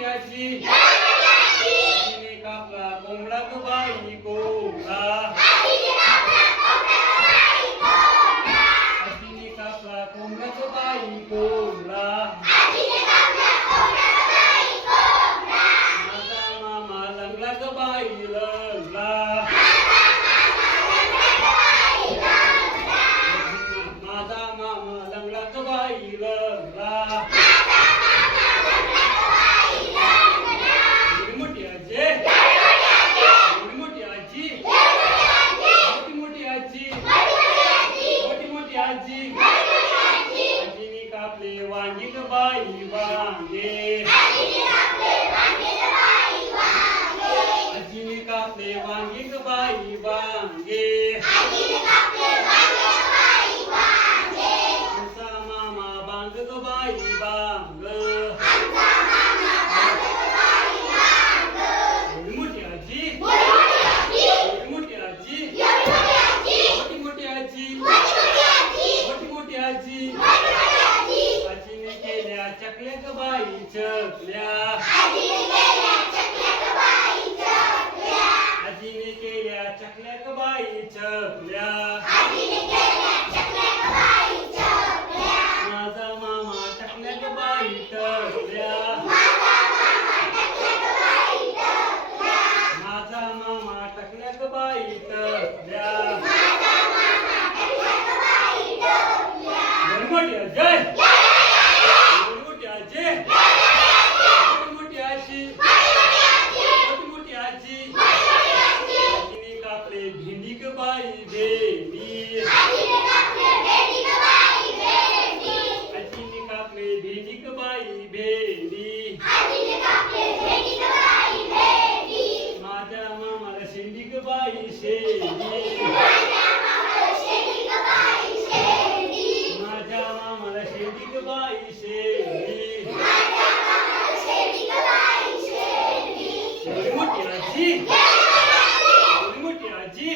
मोठी आजी आजीने कापला कोंबडा ग बाई कोंबडा आजीने कापला कोंबडा ग बाई कोंबडा माझा मामा लंगला ग बाई लंगला माझा मामा लंगला ग बाई लंगला मोठी आजी मोठी आजी मोठी आजी मोठी आजी आजीने कापले वांगी ग बाई वांगे आजीने कापले वांगी ग बाई वांगे आमचा मामा बांग ग बाई बांग मोठी आजी मोठी आजी मोठी आजी मोठी आजी आजीने केल्या चकल्या ग बाई चकल्या आजीने केल्या चकल्या ग बाई चकल्या माझा मामा चकल्या ग बाई टकल्या माझा मामा टकल्या ग बाई टकल्या मोठी आजी मोठी आजी मोठी आजी मोठी आजी आजीने कापले भेंडी ग बाई भेंडी आजीने कापले भेंडी ग बाई भेंडी माझ्या मामाला शेंडी ग बाई शेंडी माझ्या मामाला शेंडी ग बाई शेंडी मोठी आजी मोठी आजी